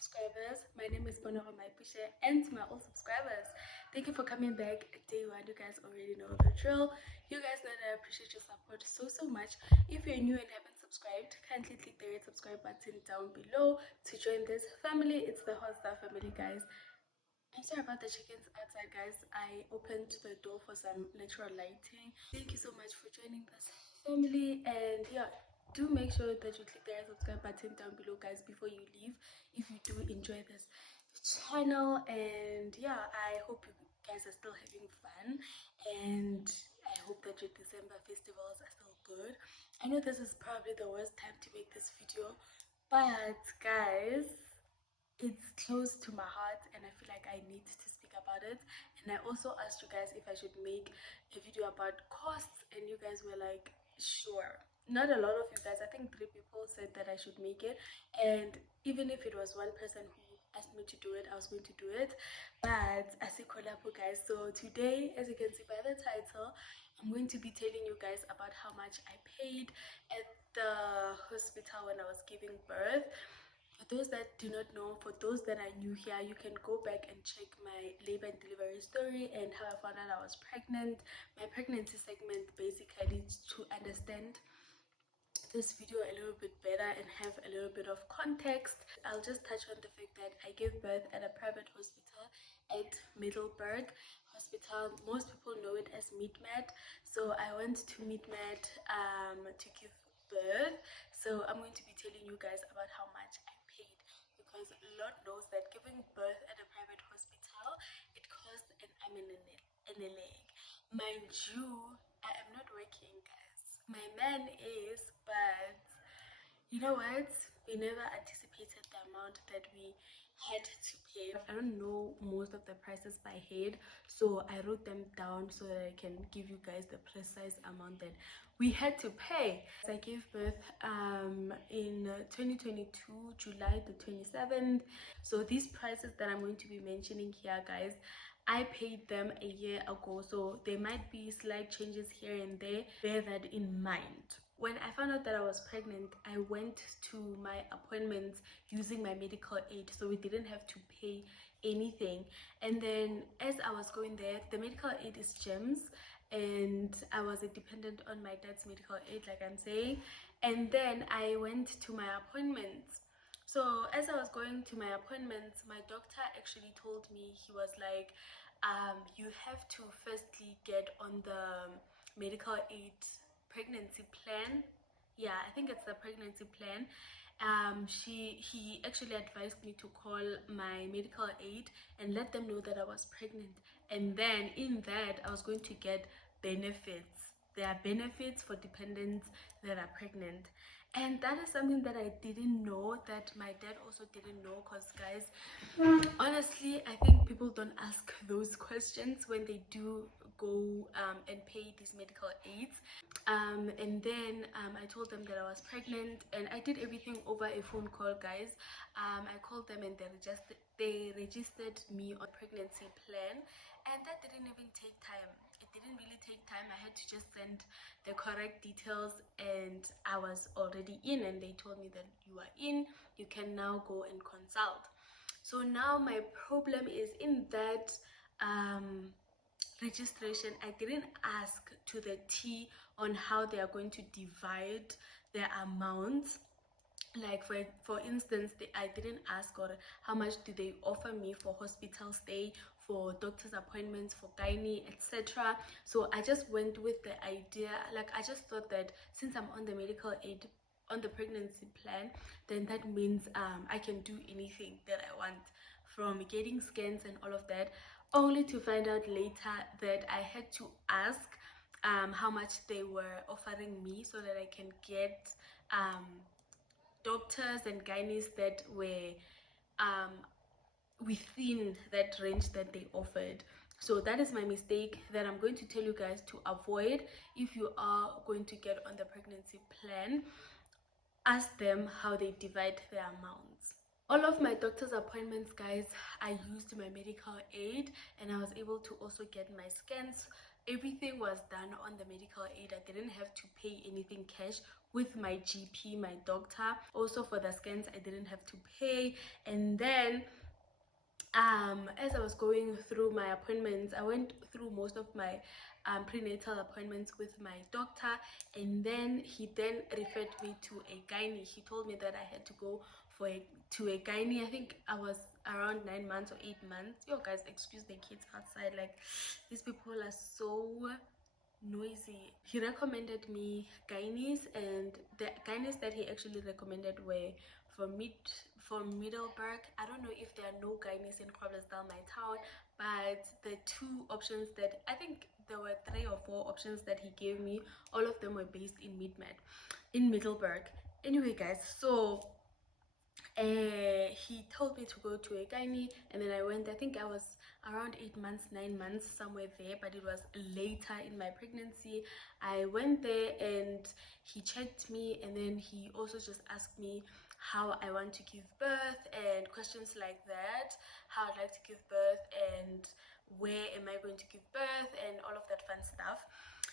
subscribers. My name is Bonoro Maipishe, and to my old subscribers, thank you for coming back day one. You guys already know the drill. You guys know that I appreciate your support so much. If you're new and haven't subscribed, kindly click the red subscribe button down below to join this family. It's the Hot Star family, guys. I'm sorry about the chickens outside, guys. I opened the door for some natural lighting. Thank you so much for joining this family, and yeah, do make sure that you click the subscribe button down below, guys, before you leave, if you do enjoy this channel. And yeah, I hope you guys are still having fun, and I hope that your December festivals are still good. I know this is probably the worst time to make this video, but guys, it's close to my heart and I feel like I need to speak about it. And I also asked you guys if I should make a video about costs, and you guys were like, sure. Not a lot of you guys, I think 3 people said that I should make it, and even if it was one person who asked me to do it, I was going to do it. But I see collabo, guys. So today, as you can see by the title, I'm going to be telling you guys about how much I paid at the hospital when I was giving birth. For those that do not know, for those that are new here, you can go back and check my labor and delivery story and how I found out I was pregnant. My pregnancy segment basically is to understand this video a little bit better and have a little bit of context. I'll just touch on the fact that I gave birth at a private hospital at Middleburg Hospital. Most people know it as MidMed. So I went to MidMed to give birth. So I'm going to be telling you guys about how much I paid, because Lord knows that giving birth at a private hospital, it costs an arm and a leg. Mind you, I am not working, guys. My man is, but you know what? We never anticipated the amount that we had to pay. I don't know most of the prices by head, so I wrote them down so that I can give you guys the precise amount that we had to pay. I gave birth in 2022, July the 27th. So these prices that I'm going to be mentioning here, guys, I paid them a year ago, so there might be slight changes here and there. Bear that in mind. When I found out that I was pregnant, I went to my appointments using my medical aid, so we didn't have to pay anything. And then as I was going there, the medical aid is GEMS, and I was a dependent on my dad's medical aid, like I'm saying. And then I went to my appointments. So as I was going to my appointments, my doctor actually told me, he was like, you have to firstly get on the medical aid pregnancy plan. Yeah, I think it's the pregnancy plan. He actually advised me to call my medical aid and let them know that I was pregnant, and then in that I was going to get benefits. There are benefits for dependents that are pregnant, and that is something that I didn't know, that my dad also didn't know. Because guys, honestly, I think people don't ask those questions when they do go and pay these medical aids. And then I told them that I was pregnant, and I did everything over a phone call, guys. I called them and they registered me on pregnancy plan, and that didn't even take time. It didn't really take time. I had to just send the correct details, and I was already in, and they told me that you are in, you can now go and consult. So now my problem is in that registration, I didn't ask to the T on how they are going to divide their amounts. Like for instance, I didn't ask, or how much do they offer me for hospital stay, for doctor's appointments, for gynae, etc. So I just went with the idea, like I just thought that since I'm on the medical aid, on the pregnancy plan, then that means I can do anything that I want, from getting scans and all of that, only to find out later that I had to ask how much they were offering me so that I can get doctors and gynaes that were within that range that they offered. So that is my mistake that I'm going to tell you guys to avoid. If you are going to get on the pregnancy plan, ask them how they divide their amounts. All of my doctor's appointments, guys, I used my medical aid, and I was able to also get my scans everything was done on the medical aid. I didn't have to pay anything cash with my GP, my doctor. Also for the scans, I didn't have to pay. And then as I was going through my appointments, I went through most of my prenatal appointments with my doctor, and then he then referred me to a gynae. He told me that I had to go to a gynae. I think I was around 9 months or 8 months. Yo guys, excuse the kids outside, like these people are so noisy. He recommended me gynaes, and the gynaes that he actually recommended were from Middleburg. I don't know if there are no gynaes in Groblersdal, my town, but the two options that I think there were 3 or 4 options that he gave me, all of them were based in Middleburg. Anyway guys, so he told me to go to a gynae, and then I went. I think I was around 8 months, 9 months, somewhere there, but it was later in my pregnancy. I went there and he checked me, and then he also just asked me how I want to give birth and questions like that, how I'd like to give birth and where am I going to give birth and all of that fun stuff.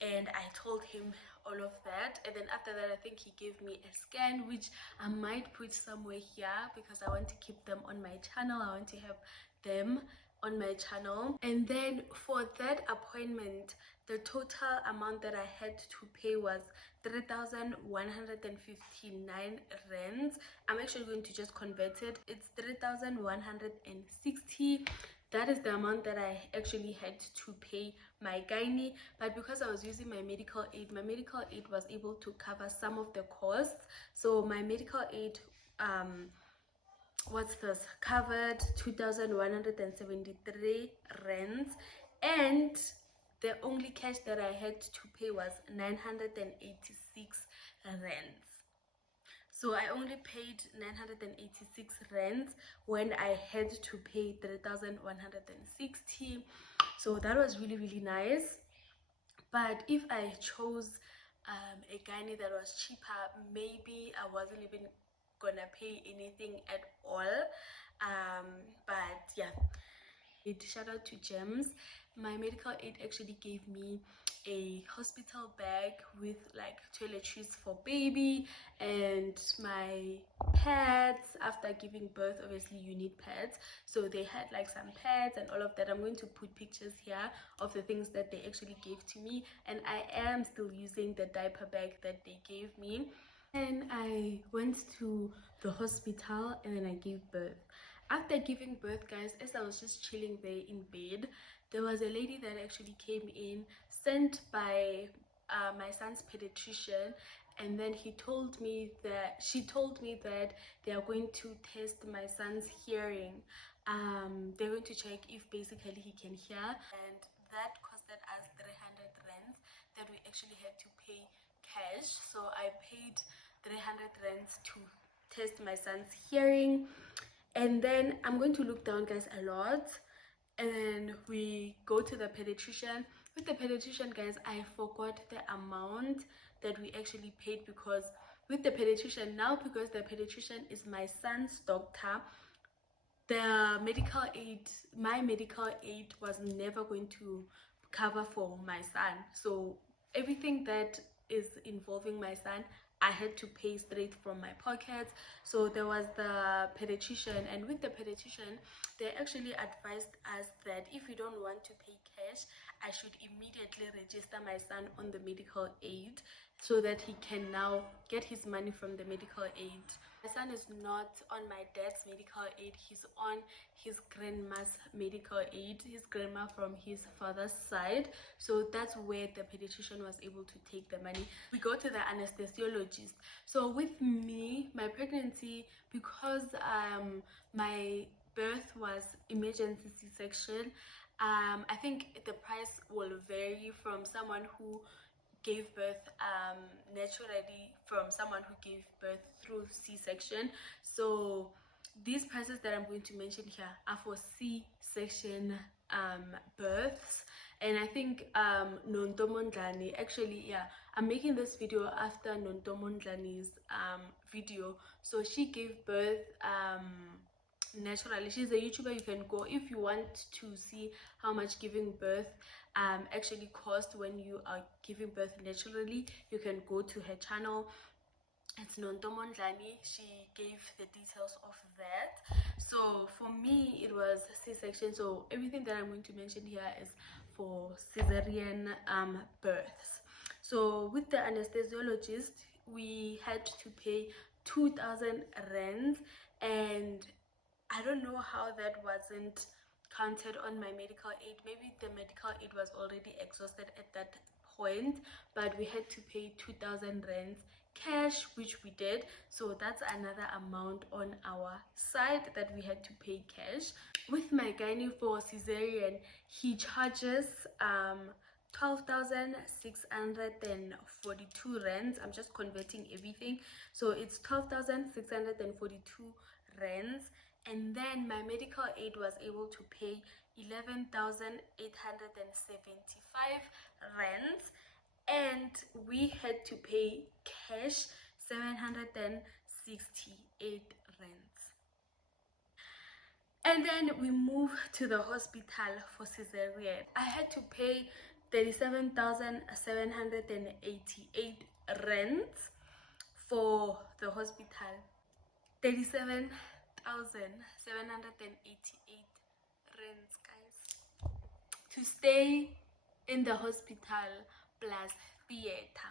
And I told him all of that, and then after that I think he gave me a scan, which I might put somewhere here because I want to keep them on my channel. I want to have them on my channel. And then for that appointment, the total amount that I had to pay was 3,159 rands. I'm actually going to just convert it. It's 3,160. That is the amount that I actually had to pay my gynae. But because I was using my medical aid was able to cover some of the costs. So my medical aid what's this covered 2,173 rands, and the only cash that I had to pay was 986 rands. So I only paid 986 rands when I had to pay 3,160. So that was really, really nice. But if I chose a gynae that was cheaper, maybe I wasn't even gonna pay anything at all. But yeah, shout out to Gems. My medical aid actually gave me a hospital bag with like toiletries for baby and my pads. After giving birth, obviously you need pads, so they had like some pads and all of that. I'm going to put pictures here of the things that they actually gave to me, and I am still using the diaper bag that they gave me. And I went to the hospital and then I gave birth. After giving birth, guys, as I was just chilling there in bed, there was a lady that actually came in, sent by my son's pediatrician, and then she told me that they are going to test my son's hearing. They're going to check if basically he can hear, and that costed us 300 rands that we actually had to pay cash. So I paid 300 rands to test my son's hearing. And then I'm going to look down, guys, a lot, and then we go to the pediatrician. With the pediatrician, guys, I forgot the amount that we actually paid, because with the pediatrician now, because the pediatrician is my son's doctor, the medical aid, my medical aid was never going to cover for my son. So everything that is involving my son, I had to pay straight from my pockets. So there was the pediatrician, and with the pediatrician, they actually advised us that if we don't want to pay cash, I should immediately register my son on the medical aid so that he can now get his money from the medical aid. My son is not on my dad's medical aid, he's on his grandma's medical aid, his grandma from his father's side. So that's where the pediatrician was able to take the money. We go to the anesthesiologist. So with me, my pregnancy, because my birth was emergency C-section, I think the price will vary from someone who gave birth naturally from someone who gave birth through C-section. So these prices that I'm going to mention here are for C-section births. And I think Nonto Mondlane, actually, yeah, I'm making this video after Nonto Mondlane's video. So she gave birth naturally. She's a YouTuber. You can go if you want to see how much giving birth actually costs when you are giving birth naturally. You can go to her channel. It's Nonto Mondlane. She gave the details of that. So for me it was C-section, so everything that I'm going to mention here is for cesarean births. So with the anesthesiologist we had to pay 2,000 rands, and I don't know how that wasn't counted on my medical aid. Maybe the medical aid was already exhausted at that point, but we had to pay 2,000 rands cash, which we did. So that's another amount on our side that we had to pay cash. With my gynae for cesarean, he charges 12,642 rands. I'm just converting everything, so it's 12,642 rands. And then my medical aid was able to pay 11,875 rands, and we had to pay cash 768 rands. And then we moved to the hospital for cesarean. I had to pay 37,788 rands for the hospital. 37,788 rands, guys, to stay in the hospital plus theater.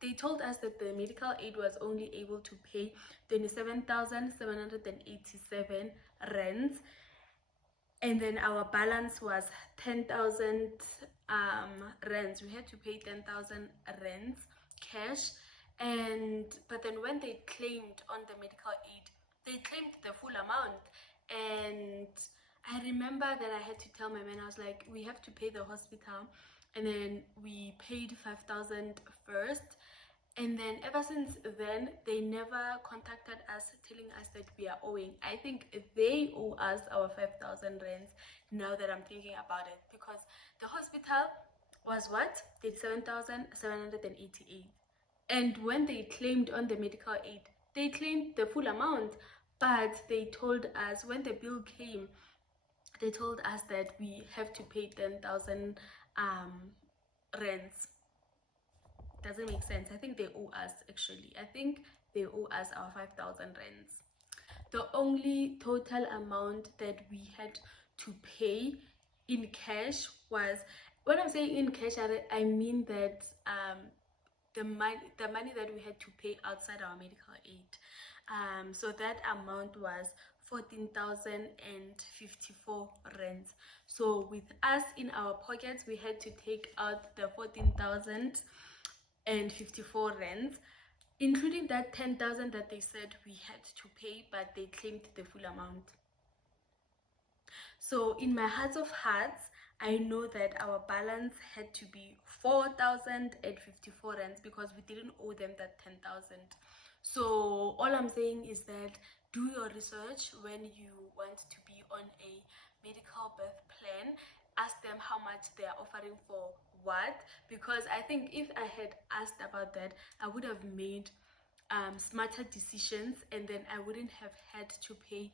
They told us that the medical aid was only able to pay 27,787 rands, and then our balance was 10,000 rands. We had to pay 10,000 rands cash. And but then when they claimed on the medical aid, they claimed the full amount. And I remember that I had to tell my man, I was like, we have to pay the hospital, and then we paid 5,000 first. And then ever since then, they never contacted us telling us that we are owing. I think they owe us our 5,000 rands now that I'm thinking about it, because the hospital was what? 37,788. And when they claimed on the medical aid, they claimed the full amount, but they told us when the bill came, they told us that we have to pay 10,000 rands. Doesn't make sense. I think they owe us, actually. I think they owe us our 5,000 rands. The only total amount that we had to pay in cash was, when I'm saying in cash, I mean that the money that we had to pay outside our medical aid. So that amount was 14,054 rands. So with us in our pockets, we had to take out the 14,054 rands, including that 10,000 that they said we had to pay, but they claimed the full amount. So in my heart of hearts, I know that our balance had to be 4,054 rands because we didn't owe them that 10,000. So all I'm saying is that do your research when you want to be on a medical birth plan. Ask them how much they are offering for what, because I think if I had asked about that, I would have made smarter decisions, and then I wouldn't have had to pay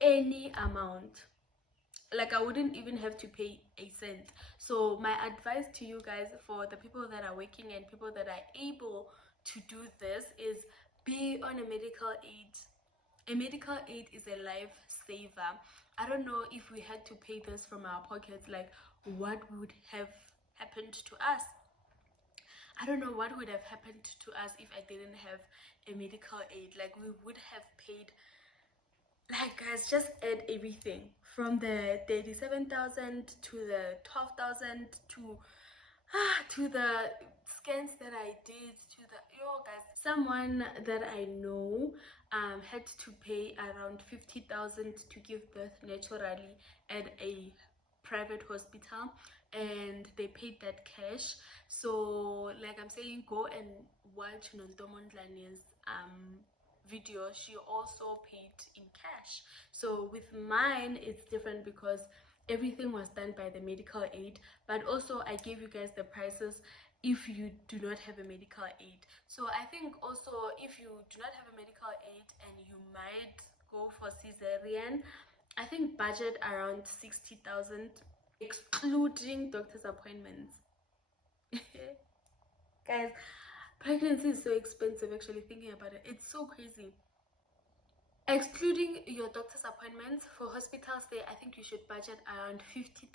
any amount. Like, I wouldn't even have to pay a cent. So my advice to you guys, for the people that are working and people that are able to do this, is be on a medical aid. A medical aid is a lifesaver. I don't know if we had to pay this from our pockets, like what would have happened to us. I don't know what would have happened to us if I didn't have a medical aid. Like, we would have paid, like, guys, just add everything from the 37,000 to the 12,000 to the scans that I did, to the, yo guys, someone that I know had to pay around 50,000 to give birth naturally at a private hospital, and they paid that cash. So like I'm saying, go and watch Nonto Mondlane's video. She also paid in cash. So with mine it's different because everything was done by the medical aid, but also I gave you guys the prices if you do not have a medical aid. So I think also if you do not have a medical aid and you might go for cesarean, I think budget around 60,000, excluding doctor's appointments. Guys, pregnancy is so expensive. Actually thinking about it, it's so crazy. Excluding your doctor's appointments, for hospital stay, I think you should budget around 50,000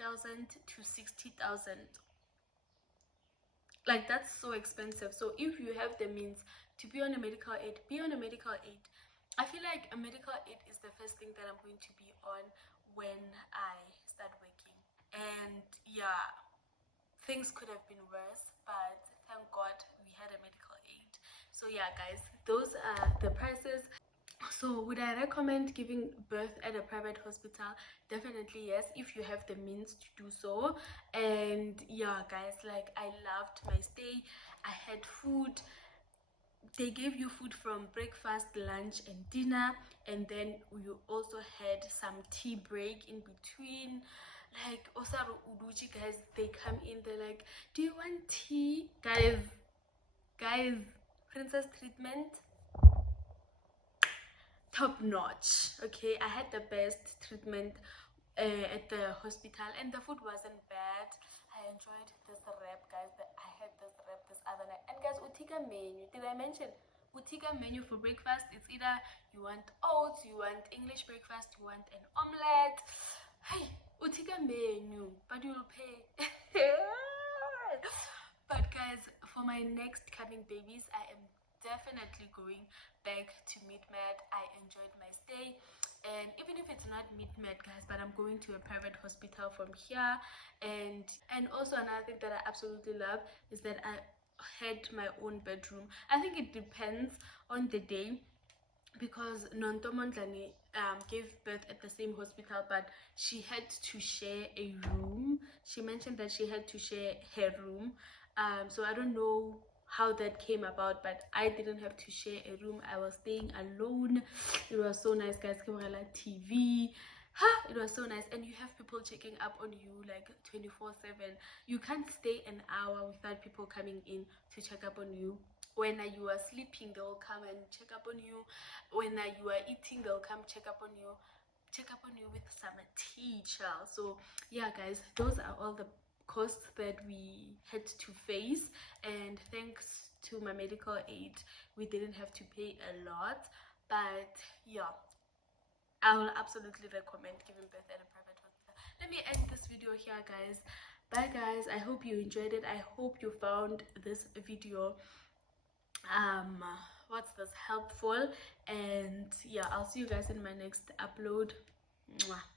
to 60,000. Like, that's so expensive. So if you have the means to be on a medical aid, be on a medical aid. I feel like a medical aid is the first thing that I'm going to be on when I start working. And yeah, things could have been worse, but thank God we had a medical aid. So yeah, guys, those are the prices. So would I recommend giving birth at a private hospital? Definitely yes, if you have the means to do so. And yeah, guys, like, I loved my stay. I had food. They gave you food from breakfast, lunch and dinner, and then you also had some tea break in between. Like, Osaru Uduchi, guys, they come in, they're like, do you want tea? Guys, princess treatment, top notch. Okay, I had the best treatment at the hospital, and the food wasn't bad. I enjoyed this wrap, guys. I had this wrap this other night. And guys, utika menu, did I mention utika menu for breakfast? It's either you want oats, you want English breakfast, you want an omelette. Hey, utika menu, but you'll pay. But guys, for my next coming babies, I am definitely going back to Med. I enjoyed my stay, and even if it's not Med, guys, but I'm going to a private hospital from here. And also another thing that I absolutely love is that I had my own bedroom. I think it depends on the day, because Nonto Mondlane gave birth at the same hospital, but she had to share a room. She mentioned that she had to share her room. So I don't know how that came about, but I didn't have to share a room. I was staying alone. It was so nice, guys. TV. It was so nice, and you have people checking up on you like 24/7. You can't stay an hour without people coming in to check up on you. When you are sleeping, they'll come and check up on you. When you are eating, they'll come check up on you, with some tea, child. So yeah, guys, those are all the costs that we had to face, and thanks to my medical aid, we didn't have to pay a lot. But yeah, I will absolutely recommend giving birth at a private hospital. Let me end this video here, guys. Bye, guys. I hope you enjoyed it. I hope you found this video what's this, helpful. And yeah, I'll see you guys in my next upload. Mwah.